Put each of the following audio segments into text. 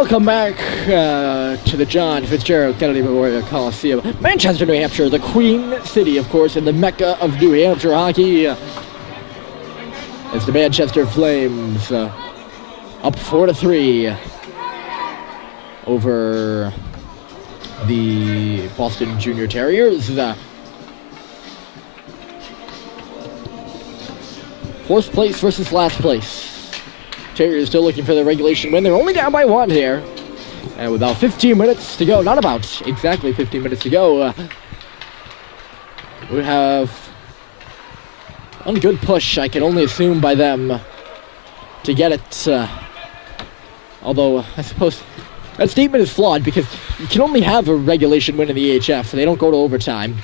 Welcome back to the John Fitzgerald Kennedy Memorial Coliseum, Manchester, New Hampshire, the Queen City, of course, and the Mecca of New Hampshire hockey. It's the Manchester Flames up 4-3 over the Boston Junior Terriers. Fourth place versus last place. Terriers still looking for the regulation win. They're only down by one here. And with about 15 minutes to go, not about, exactly 15 minutes to go, we have one good push, I can only assume, by them to get it. Although, I suppose that statement is flawed because you can only have a regulation win in the AHF. They don't go to overtime.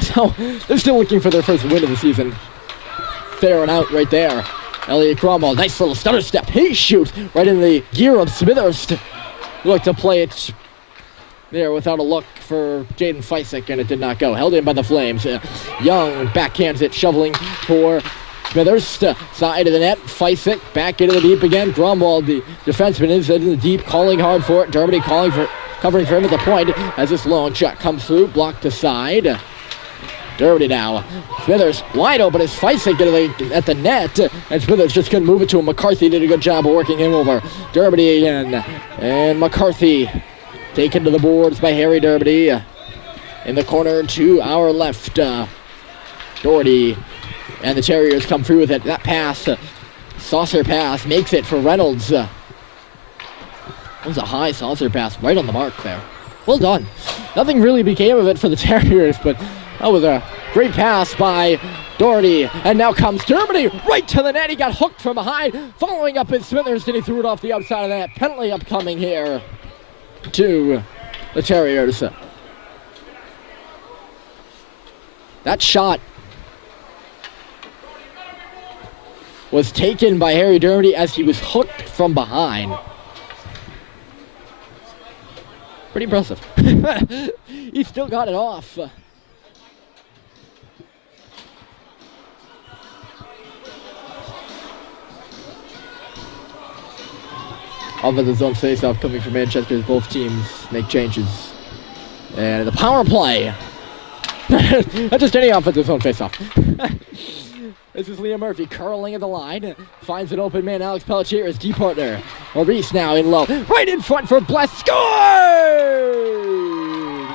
So, they're still looking for their first win of the season. Fair and out right there. Elliot Cromwell, nice little stutter step. He shoots right in the gear of Smithers. Look to play it there without a look for Jaden Feisick, and it did not go. Held in by the Flames. Young backhands it, shoveling for Smithers. Side of the net. Feisick back into the deep again. Cromwell, the defenseman, is in the deep, calling hard for it. Dermody covering for him at the point as this long shot comes through, blocked aside. Dermody now. Smithers wide open as Feisick at the net, and Smithers just couldn't move it to him. McCarthy did a good job of working him over. Dermody again, and McCarthy taken to the boards by Harry Dermody. In the corner to our left, Doherty and the Terriers come through with it. That pass, saucer pass, makes it for Reynolds. That was a high saucer pass, right on the mark there. Well done. Nothing really became of it for the Terriers, but that was a great pass by Doherty. And now comes Dermody right to the net. He got hooked from behind. Following up in Smithers, and he threw it off the outside of the net. Penalty upcoming here to the Terriers. That shot was taken by Harry Dermody as he was hooked from behind. Pretty impressive. He still got it off. Offensive zone face-off coming from Manchester as both teams make changes. And the power play. Not just any offensive zone face-off. This is Liam Murphy curling at the line. Finds an open man. Alex Pelletier, his D partner. Maurice now in low. Right in front for Bless. Scores!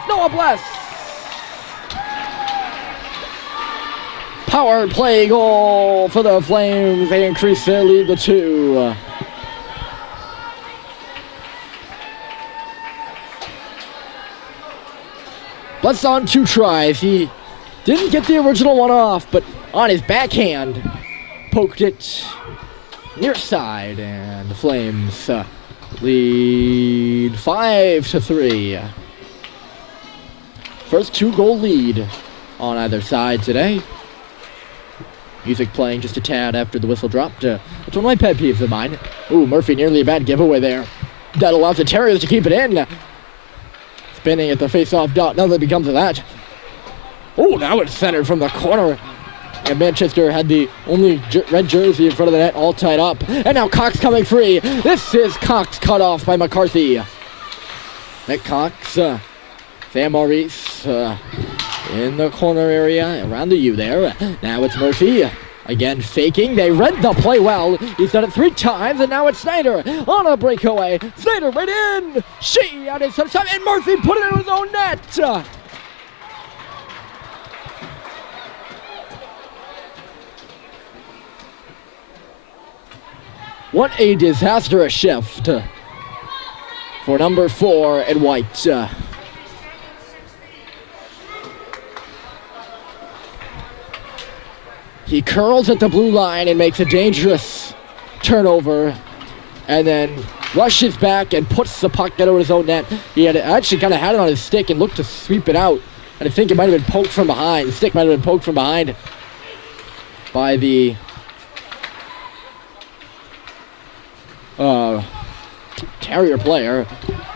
Noah Bless. Power play goal for the Flames. They increase their lead to 2. Bless on 2 tries. He didn't get the original one off, but on his backhand, poked it near side, and the Flames lead 5-3. First 2-goal lead on either side today. Music playing just a tad after the whistle dropped. That's one of my pet peeves of mine. Ooh, Murphy, nearly a bad giveaway there. That allows the Terriers to keep it in. Spinning at the face-off dot. Nothing becomes of that. Oh, now it's centered from the corner. And Manchester had the only red jersey in front of the net, all tied up. And now Cox coming free. This is Cox cut off by McCarthy. Nick Cox, Sam Maurice in the corner area, around the U there. Now it's Murphy. Again, faking. They read the play well. He's done it 3 times, and now it's Snyder on a breakaway. Snyder right in. She at his time, and Murphy put it in his own net. What a disastrous shift for number 4 in white. He curls at the blue line and makes a dangerous turnover, and then rushes back and puts the puck into his own net. He had actually kind of had it on his stick and looked to sweep it out, and I think it might have been poked from behind. The stick might have been poked from behind by the Terrier player.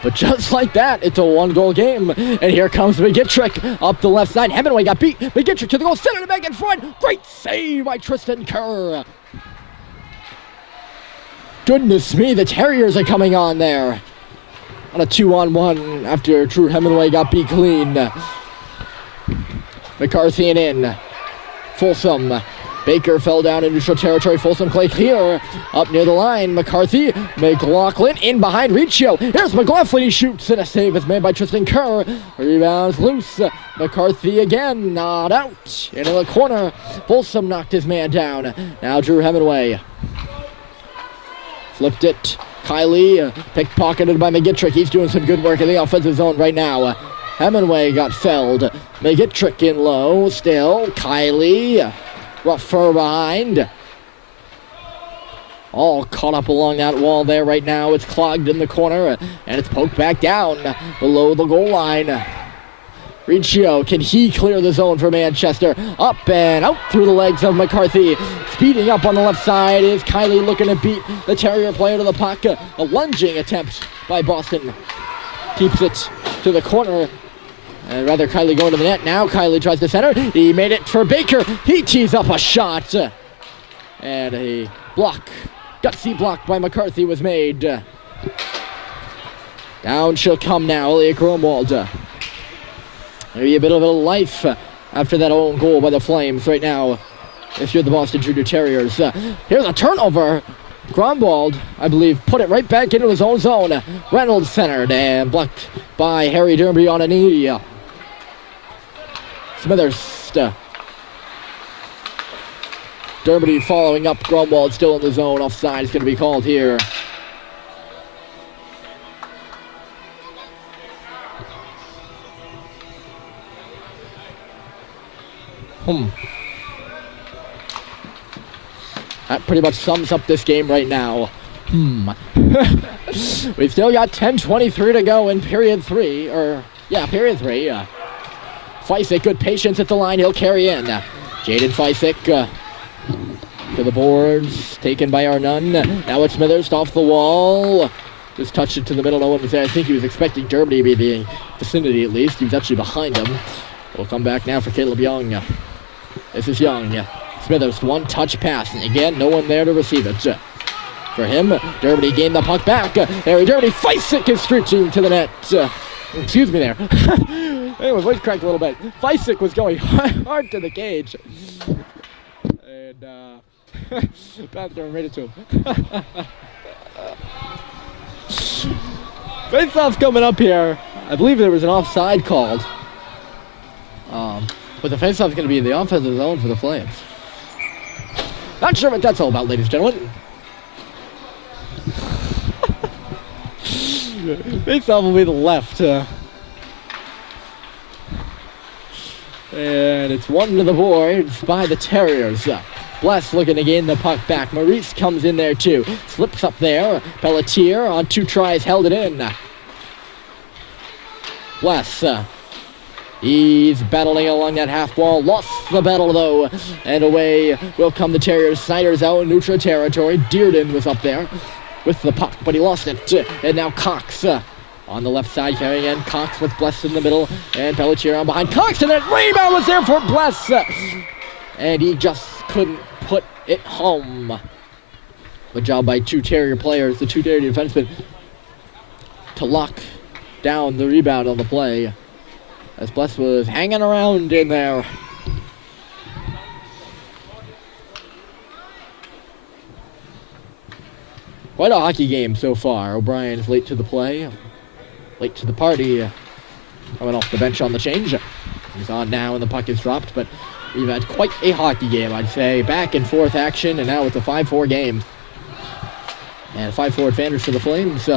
But just like that, it's a 1-goal game. And here comes McGittrick up the left side. Hemingway got beat. McGittrick to the goal, center back in front. Great save by Tristan Kerr. Goodness me, the Terriers are coming on there. on a 2-on-1 after Drew Hemingway got beat clean. McCarthy and in. Folsom. Baker fell down in neutral territory. Folsom play clear up near the line. McCarthy, McLaughlin in behind Riccio. Here's McLaughlin. He shoots, and a save is made by Tristan Kerr. Rebounds loose. McCarthy again, not out. Into the corner. Folsom knocked his man down. Now Drew Hemingway. Flipped it. Kylie, pickpocketed by McGittrick. He's doing some good work in the offensive zone right now. Hemingway got felled. McGittrick in low. Still, Kylie. Rough fur behind. All caught up along that wall there right now. It's clogged in the corner, and it's poked back down below the goal line. Riccio, can he clear the zone for Manchester? Up and out through the legs of McCarthy. Speeding up on the left side is Kylie looking to beat the Terrier player to the puck. A lunging attempt by Boston. Keeps it to the corner. And rather Kylie going to the net. Now Kylie tries to center. He made it for Baker. He tees up a shot. And a block. Gutsy block by McCarthy was made. Down she'll come now. Elliot Gromwald. Maybe a bit of a life after that own goal by the Flames right now. If you're the Boston Junior Terriers. Here's a turnover. Gromwald, I believe, put it right back into his own zone. Reynolds centered and blocked by Harry Derby on a knee. Smithers. Derby following up. Gromwald still in the zone. Offside is going to be called here. That pretty much sums up this game right now. We've still got 10:23 to go in period 3. Period 3. Feisick, good patience at the line. He'll carry in. Jaden Feisick to the boards. Taken by Arnunn. Now it's Smithers off the wall. Just touched it to the middle. No one was there. I think he was expecting Derby to be in the vicinity at least. He was actually behind him. We'll come back now for Caleb Young. This is Young. Smithers, one touch pass. And again, no one there to receive it. For him, Derby gained the puck back. Harry Derby, Feisick is stretching to the net. Excuse me there. Anyway, voice cracked a little bit. Feisick was going hard to the cage. And, Bathroom made it to him. Face-off's coming up here. I believe there was an offside called. But the face-off's going to be in the offensive zone for the Flames. Not sure what that's all about, ladies and gentlemen. Face-off will be the left. And it's one to the boards by the Terriers. Bless looking to gain the puck back. Maurice comes in there too. Slips up there. Pelletier on 2 tries held it in. Bless. He's battling along that half wall. Lost the battle though. And away will come the Terriers. Snyder's out in neutral territory. Dearden was up there with the puck, but he lost it. And now Cox on the left side carrying in. Cox with Bless in the middle. And Pelletier on behind Cox. And that rebound was there for Bless. And he just couldn't put it home. Good job by 2 Terrier players, the 2 Terrier defensemen, to lock down the rebound on the play. As Bless was hanging around in there. Quite a hockey game so far. O'Brien is late to the play. Late to the party. Coming off the bench on the change. He's on now and the puck is dropped, but we've had quite a hockey game, I'd say. Back and forth action, and now it's a 5-4 game. And a 5-4 advantage for the Flames.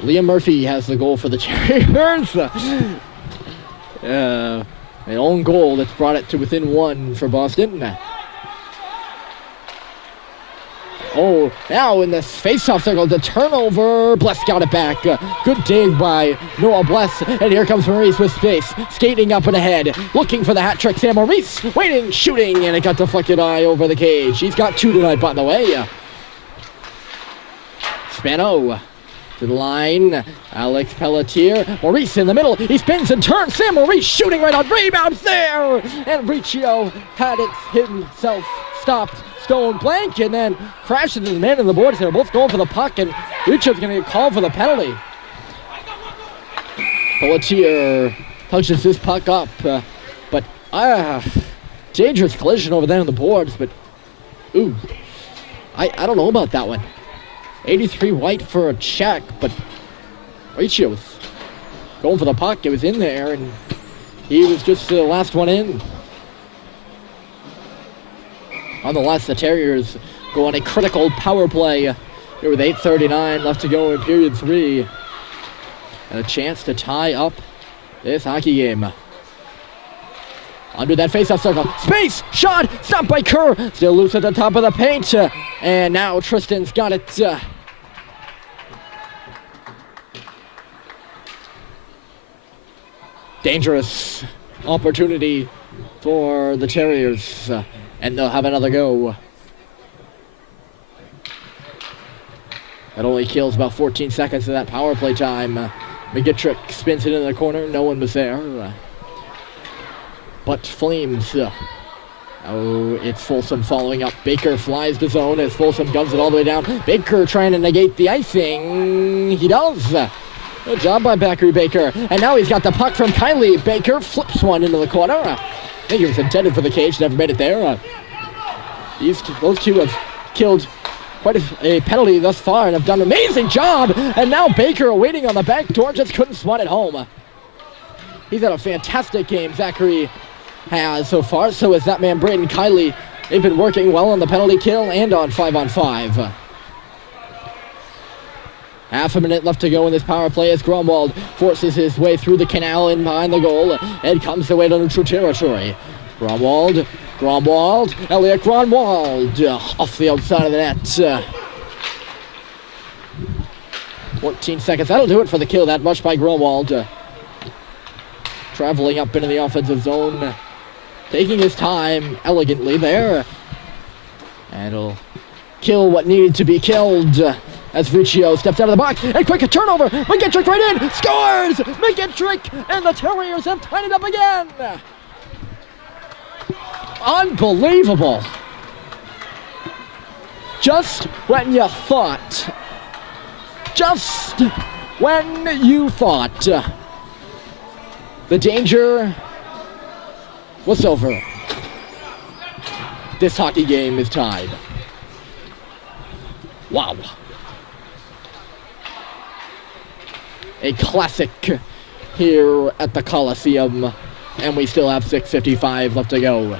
Liam Murphy has the goal for the Terriers. An own goal that's brought it to within 1 for Boston. Oh, now in this face-off circle, the turnover. Bless got it back. Good dig by Noah Bless. And here comes Maurice with space. Skating up and ahead. Looking for the hat trick. Sam Maurice waiting, shooting, and it got deflected high over the cage. He's got 2 tonight, by the way. Spano to the line. Alex Pelletier. Maurice in the middle. He spins and turns. Sam Maurice shooting right on. Rebounds there. And Riccio had it himself stopped. Stone blank and then crashes the man in the boards. They're both going for the puck, and Riccio's going to get called for the penalty. Pelletier touches this puck up, but dangerous collision over there on the boards, but ooh, I don't know about that one. 83 white for a check, but Riccio was going for the puck. It was in there, and he was just the last one in. Nonetheless, the Terriers go on a critical power play here with 8:39 left to go in period 3. And a chance to tie up this hockey game. Under that face-off circle. Space! Shot! Stopped by Kerr! Still loose at the top of the paint. And now Tristan's got it. Dangerous opportunity for the Terriers. And they'll have another go. That only kills about 14 seconds of that power play time. McGittrick spins it in the corner. No one was there. But Flames. Oh, it's Folsom following up. Baker flies the zone as Folsom guns it all the way down. Baker trying to negate the icing. He does. Good job by Zachary Baker. And now he's got the puck from Kylie. Baker flips one into the corner. I think it was intended for the cage. Never made it there. Those two have killed quite a penalty thus far and have done an amazing job. And now Baker waiting on the back door, just couldn't swat it home. He's had a fantastic game, Zachary has so far. So is that man, Braden Kiley. They've been working well on the penalty kill and on 5-on-5. Half a minute left to go in this power play as Gromwald forces his way through the canal in behind the goal and comes away to neutral territory. Gromwald, Elliot Gromwald off the outside of the net. 14 seconds, that'll do it for the kill, that much by Gromwald. Traveling up into the offensive zone, taking his time elegantly there. And he'll kill what needed to be killed as Riccio steps out of the box. And quick, a turnover. McGittrick right in. Scores! McGittrick, and the Terriers have tied it up again. Unbelievable. Just when you thought the danger was over, this hockey game is tied. Wow. A classic here at the Coliseum, and we still have 6:55 left to go.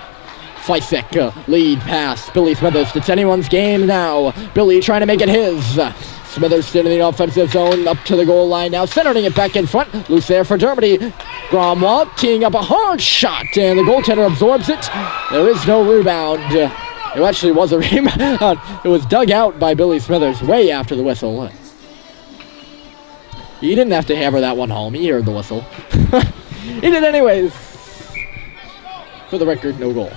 Fysek, lead pass. Billy Smithers, it's anyone's game now. Billy trying to make it his. Smithers still in the offensive zone, up to the goal line now, centering it back in front. Loose there for Dermody. Gromwald teeing up a hard shot, and the goaltender absorbs it. There is no rebound. It actually was a rebound. It was dug out by Billy Smithers way after the whistle. He didn't have to hammer that one home. He heard the whistle. He did anyways. For the record, no goal.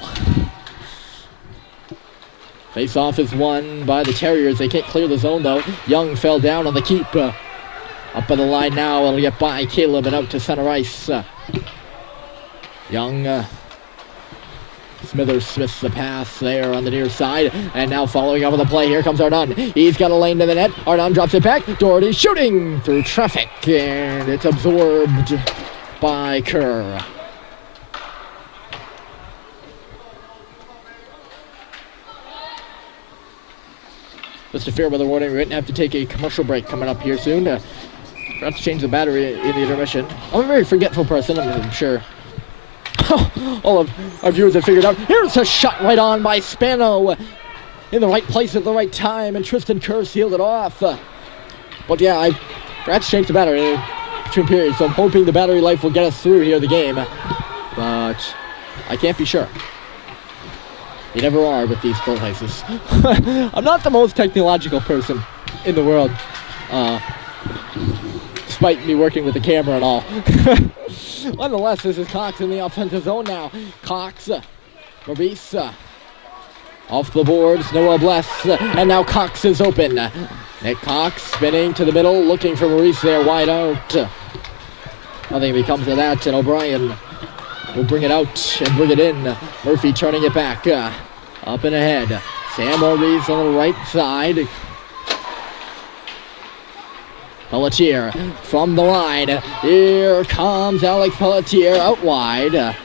Face-off is won by the Terriers. They can't clear the zone, though. Young fell down on the keep. Up on the line now. It'll get by Caleb and out to center ice. Young. Smithers smiths the pass there on the near side. And now following up on the play, here comes Ardon. He's got a lane to the net. Ardon drops it back. Doherty shooting through traffic. And it's absorbed by Kerr. Just a fair weather warning, we're going to have to take a commercial break coming up here soon. Forgot to change the battery in the intermission. I'm a very forgetful person, I'm sure. All of our viewers have figured out. Here's a shot right on by Spano. In the right place at the right time, and Tristan Kerr sealed it off. But yeah, I forgot to change the battery between periods, so I'm hoping the battery life will get us through here the game. But I can't be sure. You never are with these places. I'm not the most technological person in the world, despite me working with the camera and all. Nonetheless, this is Cox in the offensive zone now. Cox, Maurice, off the boards, Noah Bless, and now Cox is open. Nick Cox spinning to the middle, looking for Maurice there, wide out. Nothing becomes of that, and O'Brien will bring it out and bring it in. Murphy turning it back. Up and ahead. Sam Maurice on the right side. Pelletier from the line. Here comes Alex Pelletier out wide.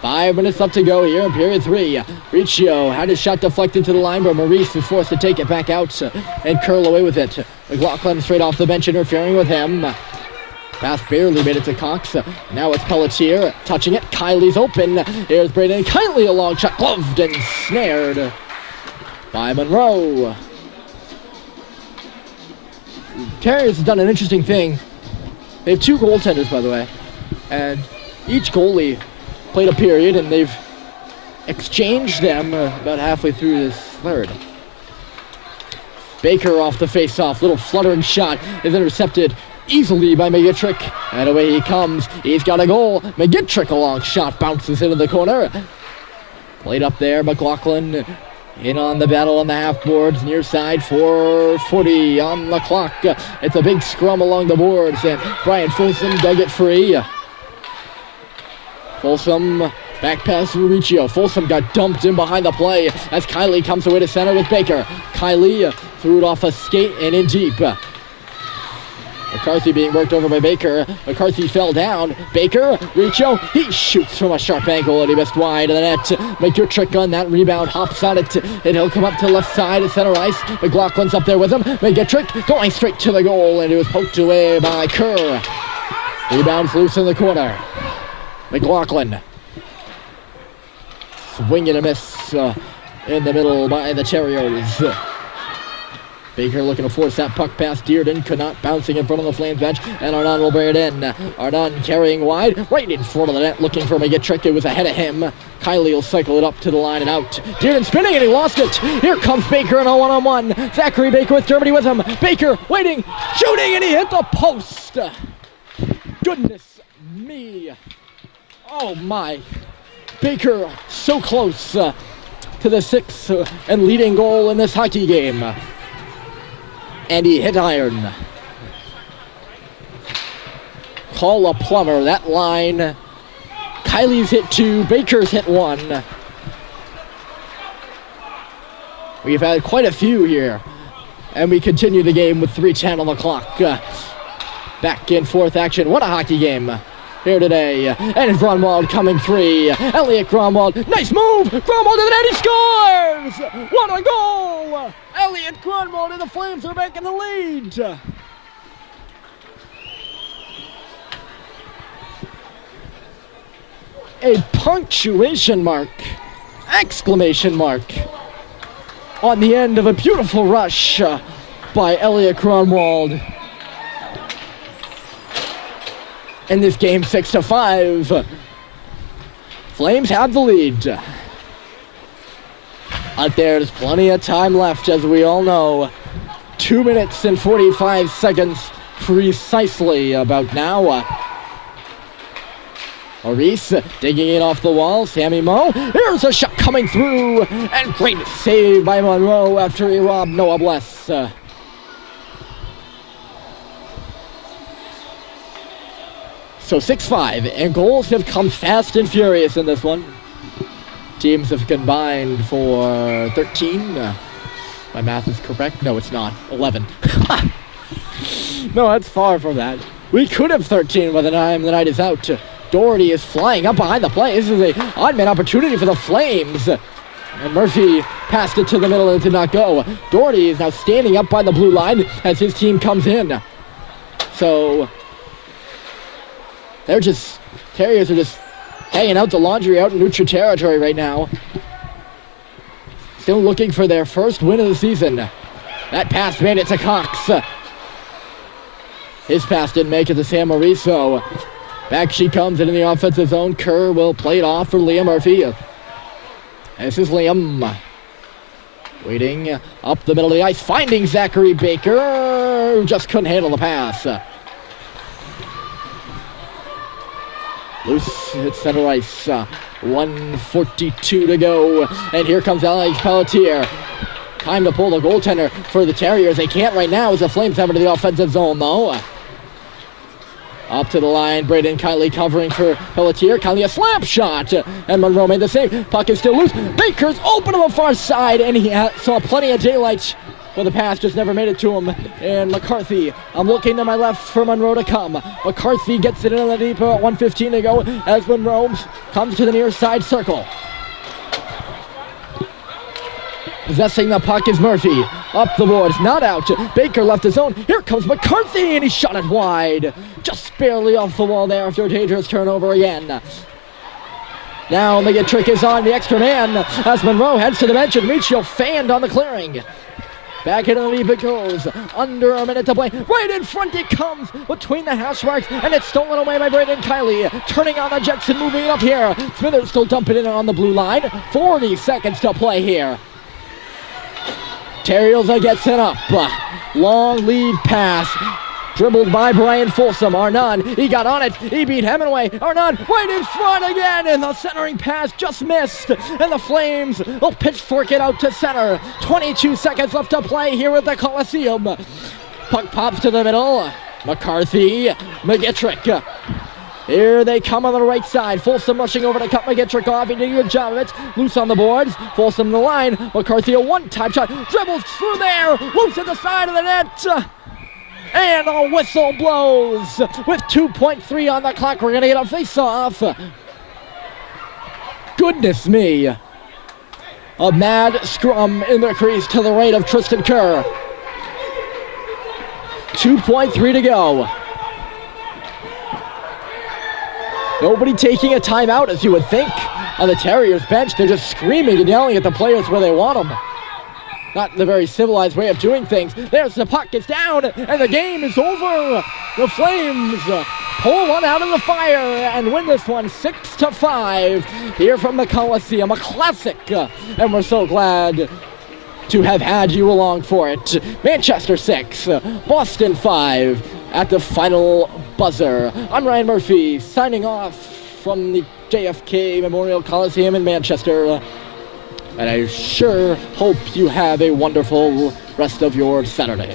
5 minutes left to go here in period 3. Riccio had his shot deflected to the line, but Maurice is forced to take it back out and curl away with it. McLaughlin straight off the bench interfering with him. Pass barely made it to Cox. Now it's Pelletier touching it. Kylie's open. Here's Braden. Kindly a long shot, gloved and snared by Monroe. Terriers has done an interesting thing. They have 2 goaltenders, by the way, and each goalie played a period, and they've exchanged them about halfway through this third. Baker off the face-off. Little fluttering shot is intercepted easily by McGittrick. And away he comes. He's got a goal. McGittrick, a long shot, bounces into the corner. Played up there. McLaughlin in on the battle on the half boards. Near side, 4:40 on the clock. It's a big scrum along the boards, and Brian Folsom dug it free. Folsom, back pass to Riccio. Folsom got dumped in behind the play as Kylie comes away to center with Baker. Kylie threw it off a skate and in deep. McCarthy being worked over by Baker. McCarthy fell down. Baker, Riccio, he shoots from a sharp angle and he missed wide of the net. McGittrick on that rebound, hops on it, and he'll come up to the left side at center ice. McLaughlin's up there with him. McGittrick going straight to the goal, and it was poked away by Kerr. Rebound's loose in the corner. McLaughlin. Swing and a miss in the middle by the Terriers. Baker looking to force that puck past Dearden. Could not, bouncing in front of the Flames bench. And Arnon will bring it in. Arnon carrying wide. Right in front of the net looking for McGittrick. It was ahead of him. Kylie will cycle it up to the line and out. Dearden spinning and he lost it. Here comes Baker in a one-on-one. Zachary Baker with Germany with him. Baker waiting, shooting, and he hit the post. Goodness me. Oh my. Baker so close to the 6th and leading goal in this hockey game. And he hit iron. Call a plumber. That line. Kylie's hit 2. Baker's hit 1. We've had quite a few here. And we continue the game with 3:10 on the clock. Back and forth action. What a hockey game here today. And Grunwald coming free. Elliot Grunwald. Nice move. Grunwald to the net. He scores. What a goal. Elliot Grunwald and the Flames are back in the lead. A punctuation mark. Exclamation mark. On the end of a beautiful rush by Elliot Grunwald. In this game, 6-5. Flames have the lead. Out there's plenty of time left, as we all know. 2 minutes and 45 seconds precisely about now. Maurice digging it off the wall. Sammy Moe. Here's a shot coming through. And great save by Monroe after he robbed Noah Bless. So 6-5, and goals have come fast and furious in this one. Teams have combined for 13. My math is correct. No, it's not. 11. No, that's far from that. We could have 13 by the time the night is out. Doherty is flying up behind the play. This is an odd man opportunity for the Flames. And Murphy passed it to the middle and it did not go. Doherty is now standing up by the blue line as his team comes in. So Terriers are just hanging out the laundry out in neutral territory right now. Still looking for their first win of the season. That pass made it to Cox. His pass didn't make it to Sam Mauricio. Back she comes into the offensive zone. Kerr will play it off for Liam Murphy. This is Liam. Waiting up the middle of the ice, finding Zachary Baker, who just couldn't handle the pass. Loose at center ice. 1:42 to go. And here comes Alex Pelletier. Time to pull the goaltender for the Terriers. They can't right now as the Flames have into the offensive zone, though. Up to the line, Braden Kylie covering for Pelletier. Kylie a slap shot, and Monroe made the save. Puck is still loose. Baker's open to the far side, and he saw plenty of daylight But the pass just never made it to him. And McCarthy, I'm looking to my left for Monroe to come. McCarthy gets it in the deep, 1:15 to go as Monroe comes to the near side circle. Possessing the puck is Murphy. Up the boards, not out. Baker left his own. Here comes McCarthy, and he shot it wide. Just barely off the wall there after a dangerous turnover again. Now McGittrick is on the extra man as Monroe heads to the bench, and Riccio fanned on the clearing. Back into the lead it goes. Under a minute to play. Right in front it comes between the hash marks, and it's stolen away by Braden Kiley. Turning on the Jets and moving it up here. Smithers still dumping it in on the blue line. 40 seconds to play here. Terriers gets it up. Long lead pass. Dribbled by Brian Folsom. Arnon, he got on it. He beat Hemingway. Arnon right in front again. And the centering pass just missed. And the Flames will pitchfork it out to center. 22 seconds left to play here at the Coliseum. Puck pops to the middle. McCarthy, McGittrick. Here they come on the right side. Folsom rushing over to cut McGittrick off. He did a good job of it. Loose on the boards. Folsom the line. McCarthy a one-time shot. Dribbles through there. Loose at the side of the net. And the whistle blows. With 2.3 on the clock, we're going to get a face-off. Goodness me. A mad scrum in the crease to the right of Tristan Kerr. 2.3 to go. Nobody taking a timeout, as you would think. On the Terriers bench, they're just screaming and yelling at the players where they want them. Not the very civilized way of doing things. There's the puck, it's down, and the game is over. The Flames pull one out of the fire and win this one 6-5 here from the Coliseum. A classic, and we're so glad to have had you along for it. Manchester 6, Boston 5 at the final buzzer. I'm Ryan Murphy, signing off from the JFK Memorial Coliseum in Manchester. And I sure hope you have a wonderful rest of your Saturday.